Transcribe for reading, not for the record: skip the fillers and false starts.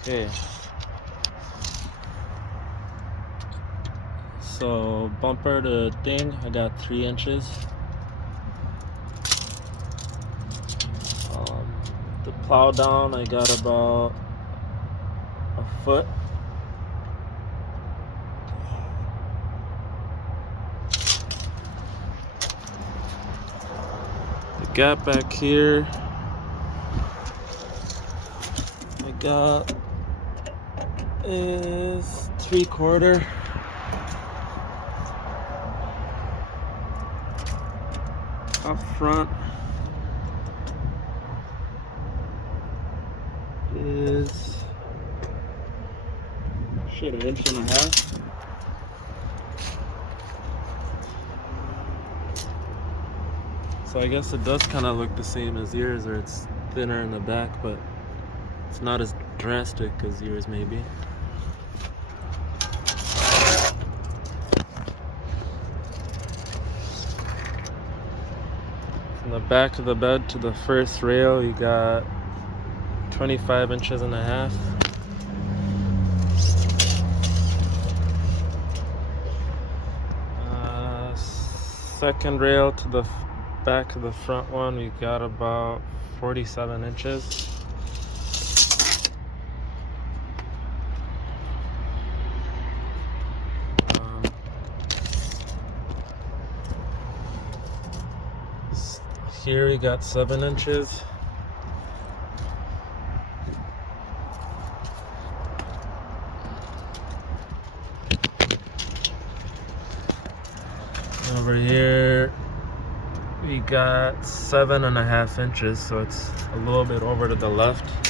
Okay. So bumper to thing, I got 3 inches. The plow down, I got about a foot. The gap back here, I got is 3/4. Up front is shit, 1.5 inches. So I guess it does kind of look the same as yours, or it's thinner in the back, but it's not as drastic as yours maybe. From the back of the bed to the first rail, you got 25.5 inches. Second rail to the back of the front one, we got about 47 inches. Here we got 7 inches. Over here we got 7.5 inches, so it's a little bit over to the left.